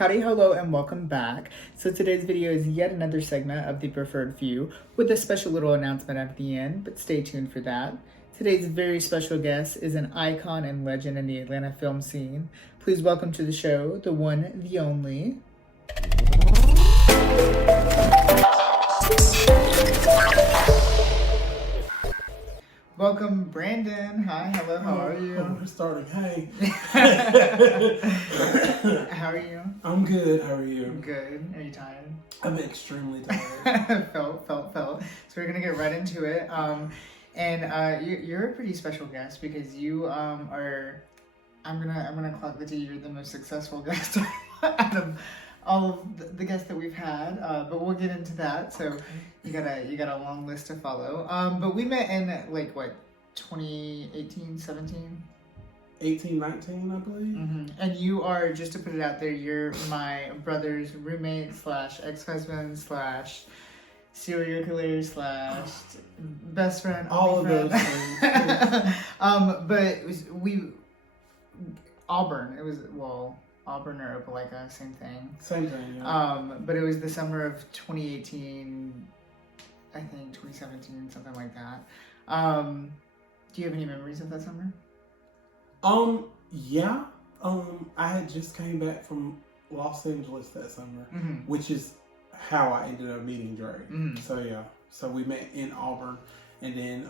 Howdy, hello, and welcome back. So today's video is yet another segment of the Preferred Few with a special little announcement at the end, but stay tuned for that. Today's very special guest is an icon and legend in the Atlanta film scene. Please welcome to the show, the one, the only. Welcome, Brandon. Hi, hello, how are you? We're starting. Hey. How are you? I'm good. How are you? I'm good. Are you tired? I'm extremely tired. felt. So we're gonna get right into it. You're a pretty special guest because you are. I'm gonna clock the T. You're the most successful guest out of all of the guests that we've had. But we'll get into that. So you got a long list to follow. But we met in 2018, 17. 18, 19, I believe. Mm-hmm. And you are, just to put it out there, you're my brother's roommate / ex-husband / serial killer / best friend. All of friend. those things. But Auburn. It was, Auburn or Opelika, same thing. Same thing, yeah. But it was the summer of 2018, I think 2017, something like that. Do you have any memories of that summer? Yeah. I had just came back from Los Angeles that summer, Mm-hmm. which is how I ended up meeting Dre. Mm-hmm. So yeah. So we met in Auburn, and then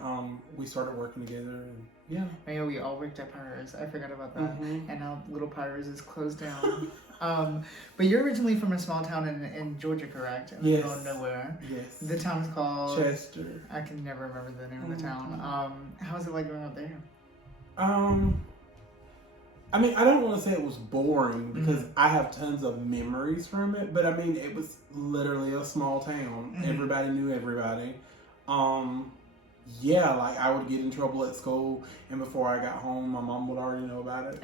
we started working together, and yeah. Oh, we all worked at Pyros. I forgot about that. Mm-hmm. And now Little Pyros is closed down. But you're originally from a small town in Georgia, correct? In the middle of nowhere. Yes. The town's called Chester. I can never remember the name of the town. How was it like growing up there? I mean, I don't want to say it was boring because I have tons of memories from it, but I mean, it was literally a small town. Mm-hmm. Everybody knew everybody. Yeah, like I would get in trouble at school, and before I got home, my mom would already know about it.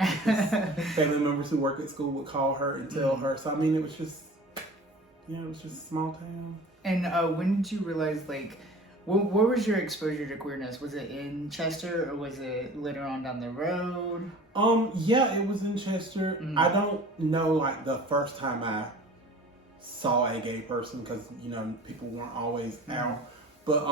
Family members who work at school would call her and tell her. So I mean, it was just a small town. And when did you realize, what was your exposure to queerness? Was it in Chester or was it later on down the road? Yeah, it was in Chester. Mm-hmm. I don't know, the first time I saw a gay person because, people weren't always out. But,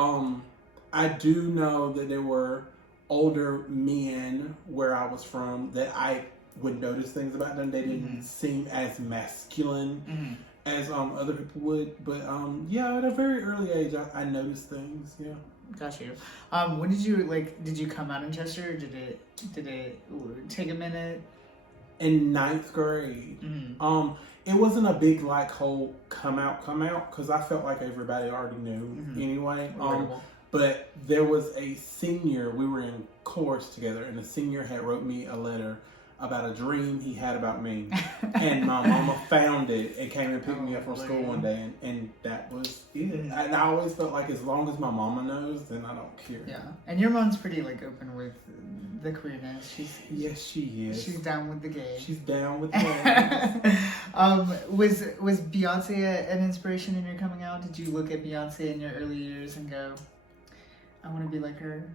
I do know that there were older men where I was from that I would notice things about them. They didn't seem as masculine as other people would. But yeah, at a very early age, I noticed things. Yeah. Got you. When did you come out in Chester? Or did it take a minute? In 9th grade. Mm-hmm. It wasn't a big whole come out because I felt like everybody already knew anyway. But there was a senior, we were in chorus together, and the senior had wrote me a letter about a dream he had about me. And my mama found it and came and picked me up from school one day, and that was it. And I always felt like as long as my mama knows, then I don't care. Yeah. And your mom's pretty open with the queerness. Yes, she is. She's down with the gay. She's down with the gay. Was Beyonce an inspiration in your coming out? Did you look at Beyonce in your early years and go, I want to be like her?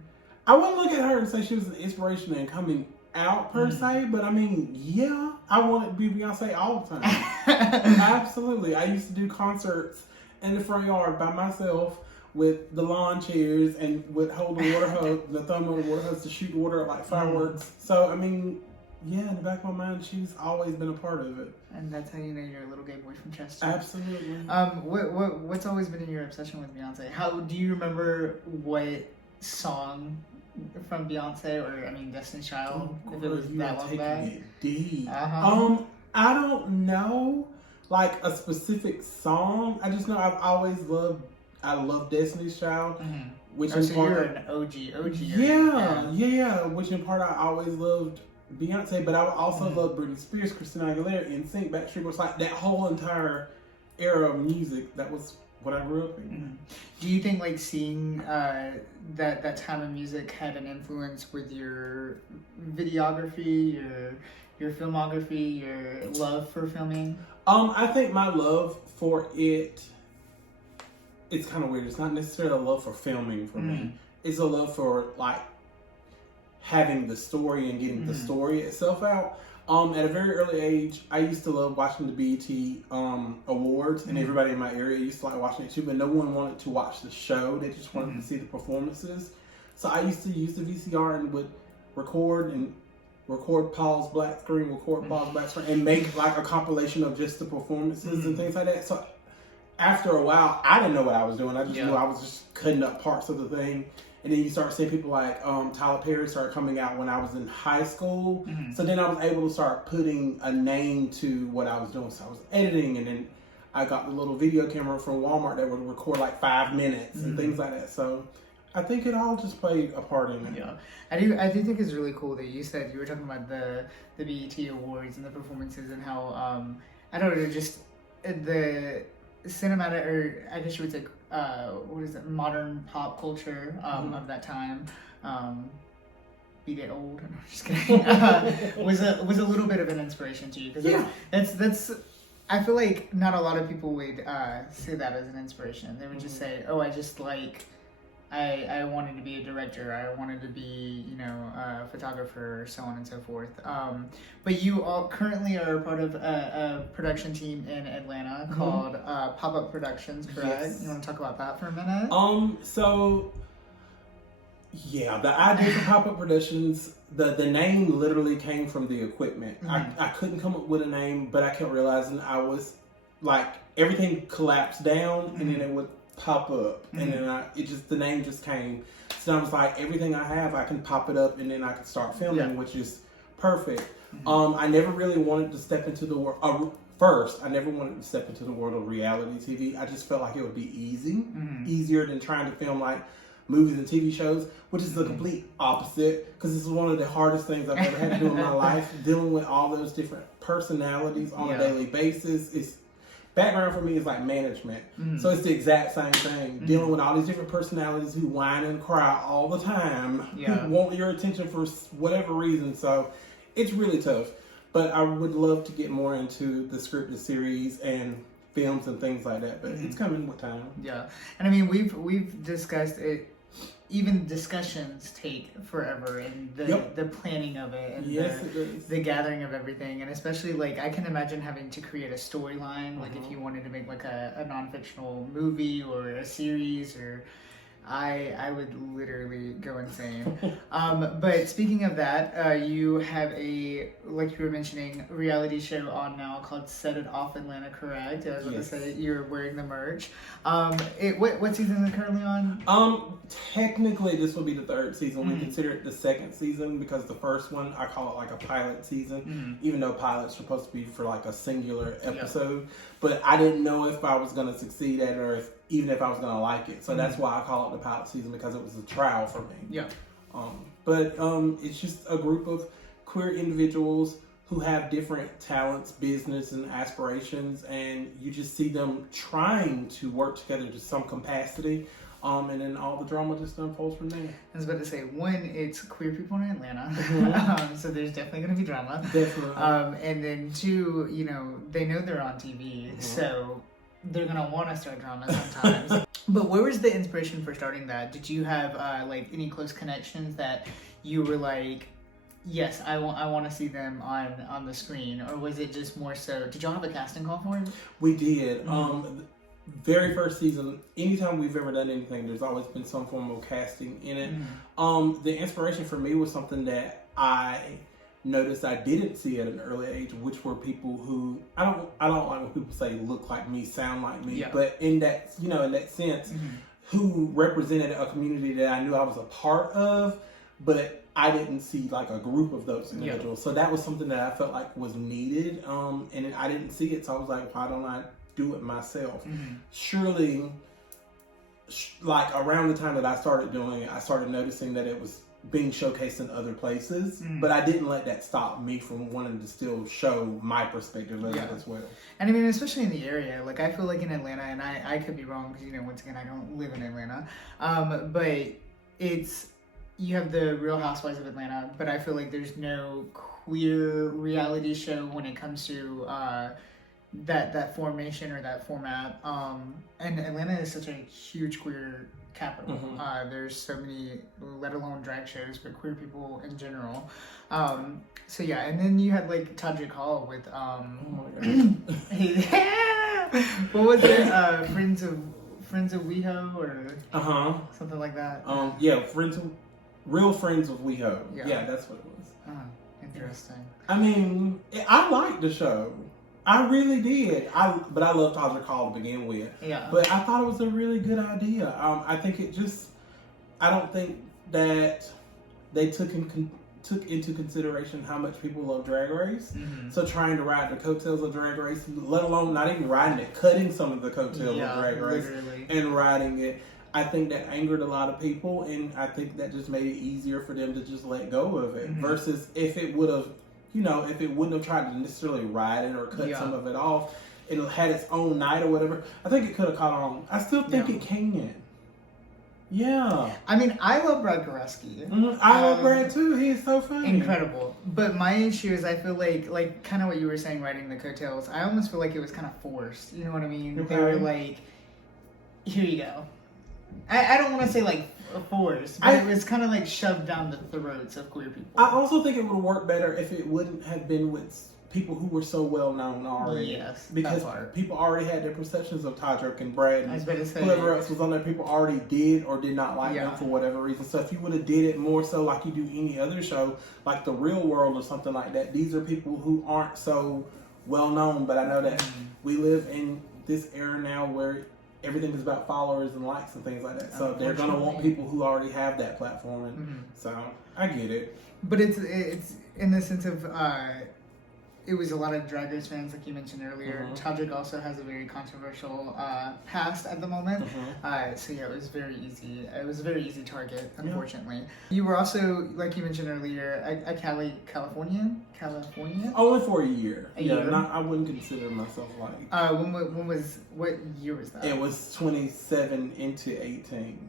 I wouldn't look at her and say she was an inspiration in coming out per se, but I mean, yeah, I wanted to be Beyonce all the time. Absolutely. I used to do concerts in the front yard by myself with the lawn chairs and would hold the water hose, the thumb on the water hose to shoot water like fireworks. So, I mean, yeah, in the back of my mind, she's always been a part of it. And that's how you know you're a little gay boy from Chester. Absolutely. What's always been in your obsession with Beyonce? How do you remember what song from Beyonce or Destiny's Child? If it was that long back. It deep. Uh-huh. I don't know a specific song. I just know I love Destiny's Child. Mm-hmm. Which so you're an OG. Yeah. Which in part I always loved Beyonce, but I also love Britney Spears, Christina Aguilera, NSYNC, Backstreet Boys, that whole entire era of music. That was what I grew up in. Mm-hmm. Do you think seeing that time of music had an influence with your videography, your filmography, your love for filming? I think my love for it's kind of weird. It's not necessarily a love for filming for me. It's a love for having the story and getting the story itself out. At a very early age, I used to love watching the BET awards, and everybody in my area used to like watching it too. But no one wanted to watch the show; they just wanted to see the performances. So I used to use the VCR and would record Paul's black screen, and make like a compilation of just the performances and things like that. So after a while, I didn't know what I was doing. I just knew I was just cutting up parts of the thing. And then you start seeing people like Tyler Perry start coming out when I was in high school. So then I was able to start putting a name to what I was doing. So I was editing, and then I got the little video camera from Walmart that would record like 5 minutes and things like that. So I think it all just played a part in it. Yeah, I do think it's really cool that you said you were talking about the BET Awards and the performances and how I don't know, just the cinematic, or I guess you would say what is it, modern pop culture of that time. Be it old? No, I'm just kidding. Was a little bit of an inspiration to you, because that's. I feel like not a lot of people would see that as an inspiration. They would just say, "Oh, I just like." I wanted to be a director. I wanted to be, a photographer, so on and so forth. But you all currently are part of a production team in Atlanta called Pop Up Productions, correct? Yes. You want to talk about that for a minute? So yeah, the idea for Pop Up Productions, the name literally came from the equipment. I couldn't come up with a name, but I kept realizing I was like, everything collapsed down and then it would pop up, and then the name just came. So I was like, everything I have, I can pop it up, and then I can start filming, which is perfect. I never really wanted to step into the world. First, I never wanted to step into the world of reality TV. I just felt like it would be easier than trying to film like movies and TV shows, which is the complete opposite, because this is one of the hardest things I've ever had to do in my life, dealing with all those different personalities on a daily basis. Background for me is like management. So it's the exact same thing. Dealing with all these different personalities who whine and cry all the time, who want your attention for whatever reason. So it's really tough. But I would love to get more into the scripted series and films and things like that. But it's coming with time. Yeah. And I mean, we've discussed it. Even discussions take forever, and the planning of it, and the gathering of everything, and especially like I can imagine having to create a storyline, like if you wanted to make like a non-fictional movie or a series, or I would literally go insane. But speaking of that, you have like you were mentioning, reality show on now called Set It Off Atlanta, correct? I was about to say you're wearing the merch. What season is it currently on? Technically this will be the 3rd season. We consider it the 2nd season because the first one, I call it like a pilot season, even though pilot's supposed to be for like a singular episode. But I didn't know if I was going to succeed at it, or even if I was going to like it. So that's why I call it the pilot season, because it was a trial for me. Yeah. But it's just a group of queer individuals who have different talents, business, and aspirations, and you just see them trying to work together to some capacity. And then all the drama just unfolds from there. I was about to say, one, it's queer people in Atlanta, so there's definitely going to be drama. Definitely. And then two, they know they're on TV, so they're going to want to start drama sometimes. But where was the inspiration for starting that? Did you have like any close connections that you were like, yes, I want to see them on the screen, or was it just more so? Did y'all have a casting call for it? We did. Very first season, anytime we've ever done anything, there's always been some form of casting in it. The inspiration for me was something that I noticed I didn't see at an early age, which were people who I don't like when people say look like me, sound like me, but in that sense, who represented a community that I knew I was a part of, but I didn't see like a group of those individuals. So that was something that I felt like was needed, and I didn't see it. So I was like, why don't I do it myself? Surely, like around the time that I started doing it, I started noticing that it was being showcased in other places, but I didn't let that stop me from wanting to still show my perspective of it as well. And I mean, especially in the area, like I feel like in Atlanta, and I could be wrong because once again I don't live in Atlanta, but you have the Real Housewives of Atlanta, but I feel like there's no queer reality show when it comes to that formation or that format. And Atlanta is such a huge queer capital. Mhm. There's so many, let alone drag shows, but queer people in general. So yeah, and then you had like Todrick Hall with Oh my god. what was it? Friends of WeHo or something like that. Yeah, real friends of WeHo. Yeah. Yeah, that's what it was. Interesting. I mean, I liked the show. I really did. But I loved Todrick Hall to begin with. Yeah. But I thought it was a really good idea. I think I don't think that they took into consideration how much people love Drag Race. Mm-hmm. So trying to ride the coattails of Drag Race, let alone not even riding it, cutting some of the coattails of Drag Race literally. and riding it. I think that angered a lot of people, and I think that just made it easier for them to just let go of it. Mm-hmm. Versus if it would have, if it wouldn't have tried to necessarily ride it or cut some of it off, it had its own night or whatever. I think it could have caught on. I still think it can. Yeah. I mean, I love Brad Goreski. Mm-hmm. I love Brad too. He is so funny. Incredible. But my issue is I feel like kind of what you were saying, riding the coattails. I almost feel like it was kind of forced. You know what I mean? Okay. They were like, here you go. I don't want to say like forced, but it was kind of like shoved down the throats of queer people. I also think it would work better if it wouldn't have been with people who were so well known already. Yes, because people already had their perceptions of Todrick and Brad and whoever else was on there. People already did or did not like them for whatever reason. So if you would have did it more so like you do any other show, like The Real World or something like that, these are people who aren't so well known. But I know that we live in this era now where everything is about followers and likes and things like that. So they're gonna want people who already have that platform, and so I get it. But it's in the sense of it was a lot of Drag Race fans, like you mentioned earlier. Todrick also has a very controversial past at the moment. So yeah, it was very easy. It was a very easy target, unfortunately. Yeah. You were also, like you mentioned earlier, a California. Only for a year. A year? I wouldn't consider myself like. What year was that? It was 27 into 18.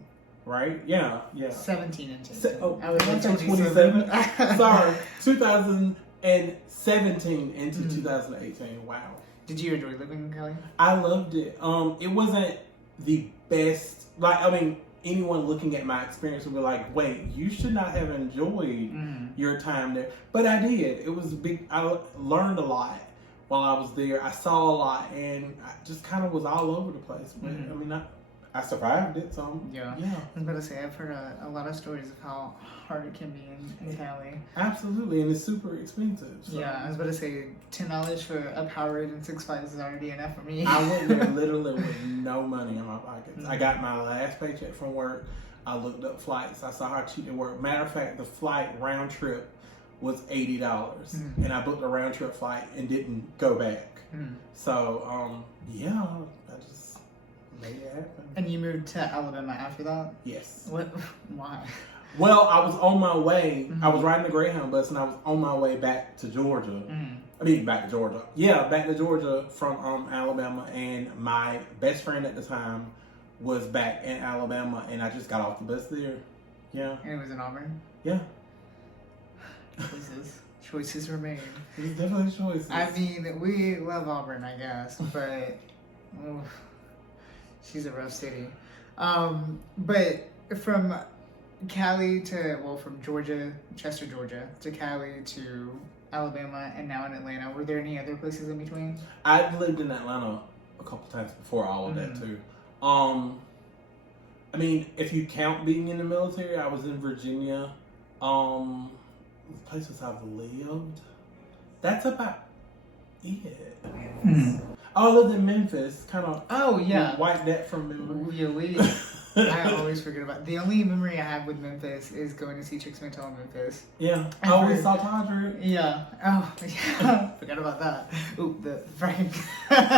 Right? Yeah. 17 into 18. I was like 27. Sorry, 2017 into 2018. Wow. Did you enjoy living in Cali? I loved it. It wasn't the best. Like, I mean, anyone looking at my experience would be like, "Wait, you should not have enjoyed your time there." But I did. It was big. I learned a lot while I was there. I saw a lot, and I just kind of was all over the place. But I mean, I survived it, so yeah. I was about to say, I've heard a lot of stories of how hard it can be in Cali. Absolutely, and it's super expensive. So. Yeah, I was about to say, $10 for a Powerade and 6 Flags is already enough for me. I went there literally with no money in my pockets. I got my last paycheck from work. I looked up flights. I saw how cheap they were. Matter of fact, the flight round trip was $80, and I booked a round trip flight and didn't go back. So, yeah, I just made it happen. And you moved to Alabama after that? Yes. What? Why? Well, I was on my way. I was riding the Greyhound bus, and I was on my way back to Georgia. I mean, back to Georgia. Yeah, back to Georgia from Alabama, and my best friend at the time was back in Alabama, and I just got off the bus there. Yeah. And it was in Auburn? Yeah. Choices were made. It was definitely choices. I mean, we love Auburn, I guess, but she's a rough city. But from Cali from Georgia, Chester, Georgia, to Cali to Alabama, and now in Atlanta, were there any other places in between? I've lived in Atlanta a couple times before all of that too. I mean, if you count being in the military, I was in Virginia. The places I've lived, that's about it. Oh, I lived in Memphis, kind of. Oh yeah, wipe that from memory. Yeah, I always forget about. The only memory I have with Memphis is going to see Chicks Mental in Memphis. Yeah, I always saw Todrick. Yeah. Oh yeah, forgot about that. Ooh, the Frank. But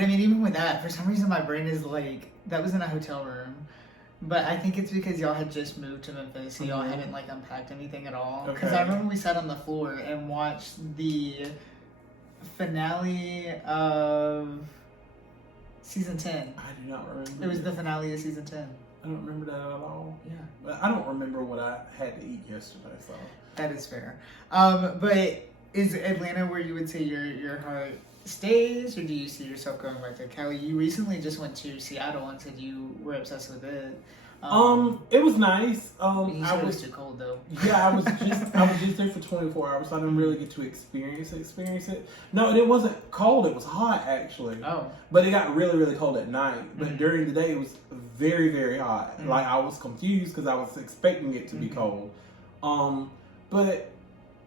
I mean, even with that, for some reason, my brain is like that was in a hotel room. But I think it's because y'all had just moved to Memphis, so y'all hadn't like unpacked anything at all. Because I remember we sat on the floor and watched the finale of season 10. I do not remember. It was the finale of season 10. I don't remember that at all. Yeah. But I don't remember what I had to eat yesterday, so. That is fair. But is Atlanta where you would say your heart stays, or do you see yourself going back to Cali? You recently just went to Seattle and said you were obsessed with it. It was nice. You said it was too cold though. Yeah, I was just there for 24 hours, so I didn't really get to experience it. No, and it wasn't cold; it was hot actually. Oh, But it got really, really cold at night. But during the day, it was very, very hot. Like I was confused because I was expecting it to be cold. But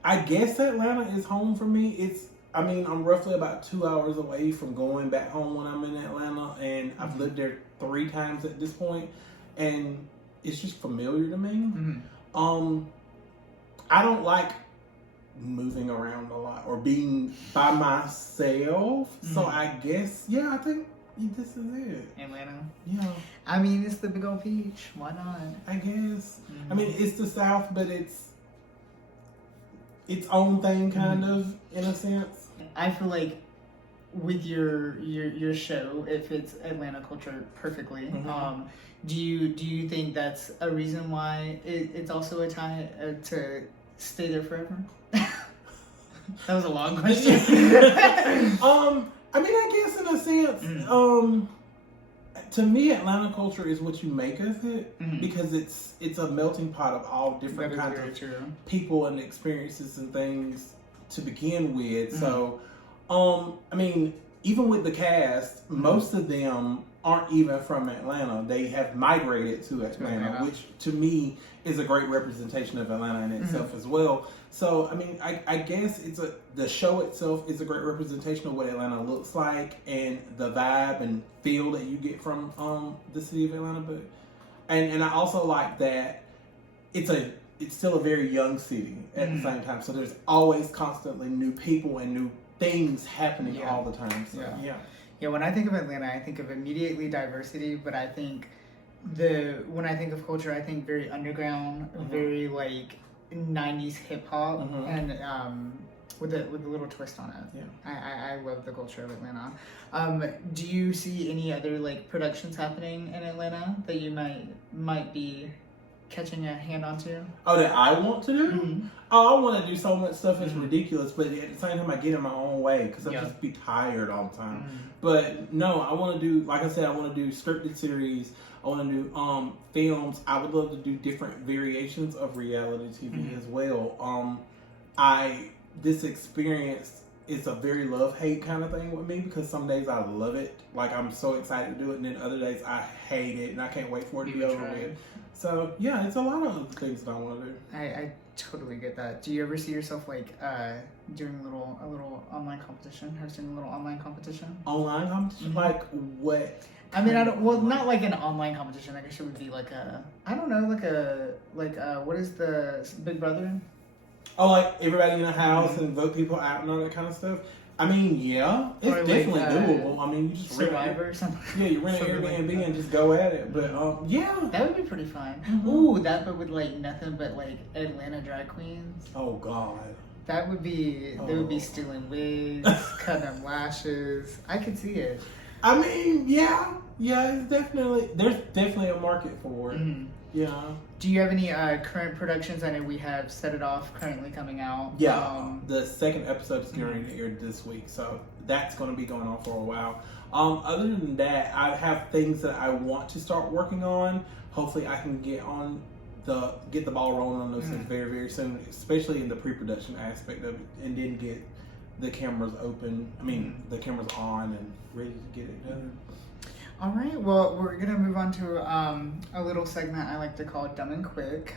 I guess Atlanta is home for me. I'm roughly about 2 hours away from going back home when I'm in Atlanta, and I've lived there 3 times at this point, and it's just familiar to me. I don't like moving around a lot or being by myself, so I guess I think this is it. Atlanta. Yeah, I mean, it's the big old peach. Why not? I guess. I mean, it's the South, but it's its own thing, kind of, in a sense. I feel like with your show, it fits Atlanta culture perfectly. Do you think that's a reason why it's also a time to stay there forever? That was a long question. I mean, I guess in a sense, to me, Atlanta culture is what you make of it because it's a melting pot of all different kinds of people and experiences and things to begin with. So, I mean, even with the cast, most of them aren't even from Atlanta. They have migrated to Atlanta, which to me is a great representation of Atlanta in itself as well. So, I mean, I guess the show itself is a great representation of what Atlanta looks like and the vibe and feel that you get from the city of Atlanta. But and I also like that it's still a very young city at the same time. So there's always constantly new people and new things happening all the time. So, yeah, when I think of Atlanta, I think of immediately diversity, but I think when I think of culture, I think very underground, very like 90s hip hop, and with a little twist on it. Yeah, I love the culture of Atlanta. Do you see any other like productions happening in Atlanta that you might be catching a hand onto? Oh, that I want to do? Oh, I want to do so much stuff that's ridiculous, but at the same time I get in my own way because I just be tired all the time. But no, I want to do, like I said, I want to do scripted series. I want to do films. I would love to do different variations of reality TV as well. This experience is a very love-hate kind of thing with me because some days I love it. Like I'm so excited to do it, and then other days I hate it and I can't wait for it to be over with. So yeah, it's a lot of other things that I want to do. I totally get that. Do you ever see yourself like doing a little online competition, hosting a little online competition? Online competition? Like what? I mean, not like an online competition. I guess it would be like what is the Big Brother? Oh, like everybody in the house and vote people out and all that kind of stuff. I mean, yeah, it's definitely doable. I mean, you just Survivor or something. Yeah, you rent an Airbnb and just go at it. But yeah, that would be pretty fun. Ooh, that but with like nothing but like Atlanta drag queens. Oh God, that would be. They would be stealing wigs, cutting lashes. I could see it. I mean, yeah, it's there's definitely a market for it. Yeah. Do you have any current productions? I know we have Set It Off currently coming out. Yeah, the second episode is going to air this week, so that's going to be going on for a while. Other than that, I have things that I want to start working on. Hopefully, I can get the ball rolling on those things very, very soon, especially in the pre-production aspect of it, and then get the cameras open. I mean, the cameras on and ready to get it done. All right, well, we're going to move on to a little segment I like to call Dumb and Quick.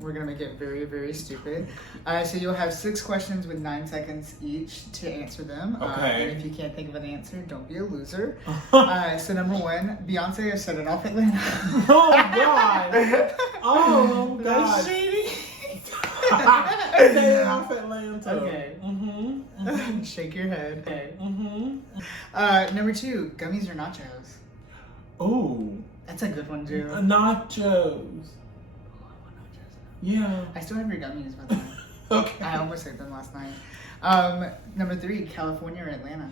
We're going to make it very, very stupid. So you'll have 6 questions with 9 seconds each to answer them. Okay. And if you can't think of an answer, don't be a loser. So number 1, Beyonce has Set It Off Atlanta. Oh, God. Oh, God. That's shady. Set It Off Atlanta. Okay. Shake your head. Okay. Number 2, gummies or nachos? Ooh. That's a good one, too. Nachos. Yeah. I still have your gummies, by the way. Okay. I almost ate them last night. Number 3, California or Atlanta?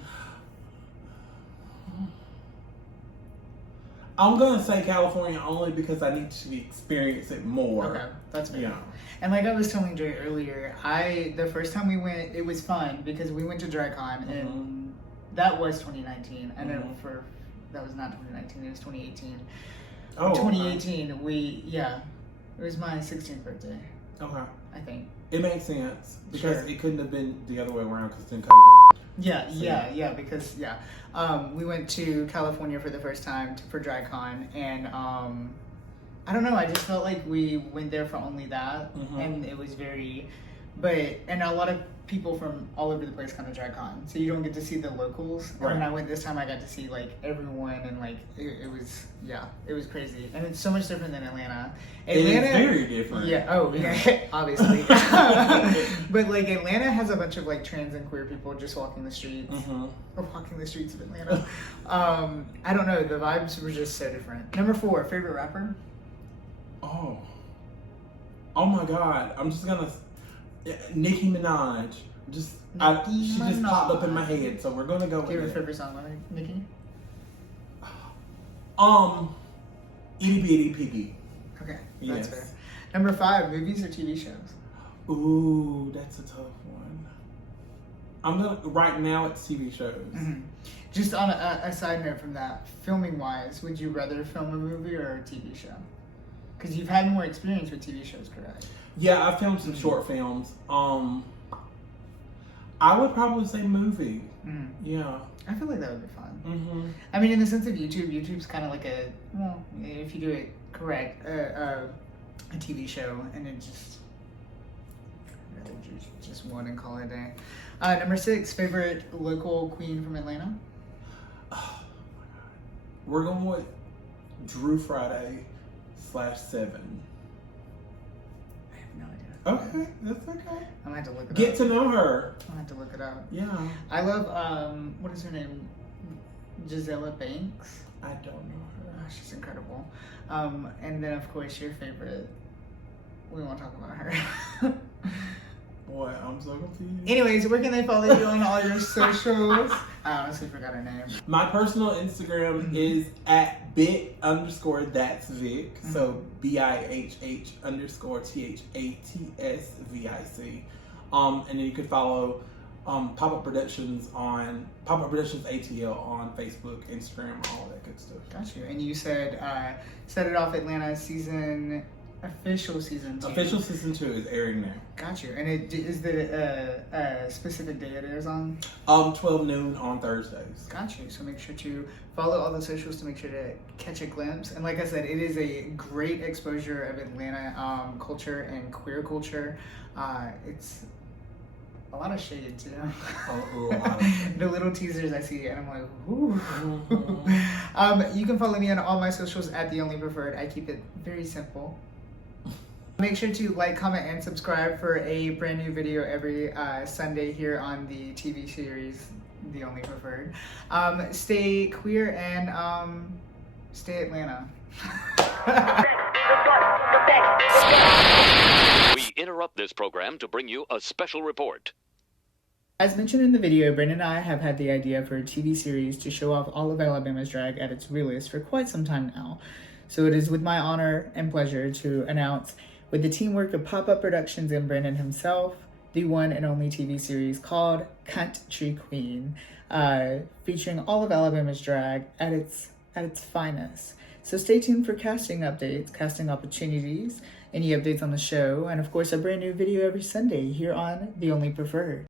I'm gonna say California only because I need to experience it more. Okay, that's fair. Yeah. And like I was telling Dre earlier, the first time we went, it was fun because we went to DryCon and that was 2019. I know that was not 2019, it was 2018. Oh, 2018, it was my 16th birthday, okay. I think. It makes sense because Sure. it couldn't have been the other way around because then COVID. Because we went to California for the first time for DryCon, and I don't know, I just felt like we went there for only that, and it was and a lot of people from all over the place come to DryCon, so you don't get to see the locals. Right. And when I went this time, I got to see like everyone, and like it was crazy, and it's so much different than Atlanta. It is very different. Yeah. Oh, yeah. Obviously. But like Atlanta has a bunch of like trans and queer people just walking the streets, or walking the streets of Atlanta. I don't know. The vibes were just so different. Number 4, favorite rapper. Oh my God! I'm just gonna Nicki Minaj. She just popped up in my head, so we're gonna go with Favorite it. favorite song by Nicki. Itty Bitty Piggy. Okay, Yes. that's fair. Number 5, movies or TV shows. Ooh, that's a tough one. Right now it's TV shows. Just on a side note from that, filming wise, would you rather film a movie or a TV show? Because you've had more experience with TV shows, correct? Yeah, I filmed some short films. I would probably say movie. Yeah. I feel like that would be fun. I mean, in the sense of YouTube's kind of like if you do it correct, a TV show, and it just one and call it a day. Number 6, favorite local queen from Atlanta. We're going with Drew Friday /7. I have no idea. Okay, that's okay. I'm gonna have to look it up. Get to know her. I'm gonna have to look it up. Yeah. I love what is her name? Gisela Banks. I don't know her. Oh, she's incredible. And then of course your favorite. We won't talk about her. Boy, I'm so confused. Anyways, where can they follow you on all your socials? I honestly forgot her name. My personal Instagram is at bit_that's Vic. So BIHH _THATSVIC. And then you can follow Pop-Up Productions on Pop-Up Productions ATL on Facebook, Instagram, all that good stuff. Got you. And you said Set It Off Atlanta official season 2. Official season 2 is airing now. Got you. And is there a specific day it airs on? 12 noon on Thursdays. Got you. So make sure to follow all the socials to make sure to catch a glimpse. And like I said, it is a great exposure of Atlanta culture and queer culture. It's a lot of shade too. The little teasers I see, and I'm like, ooh. You can follow me on all my socials at The Only Preferred. I keep it very simple. Make sure to like, comment, and subscribe for a brand new video every Sunday here on the TV series The Only Preferred. Stay queer and stay Atlanta. We interrupt this program to bring you a special report. As mentioned in the video, Brandon and I have had the idea for a TV series to show off all of Alabama's drag at its realest for quite some time now. So it is with my honor and pleasure to announce, with the teamwork of Pop-Up Productions and Brandon himself, the one and only TV series called Country Queen, featuring all of Alabama's drag at its finest. So stay tuned for casting updates, casting opportunities, any updates on the show, and of course a brand new video every Sunday here on The Only Preferred.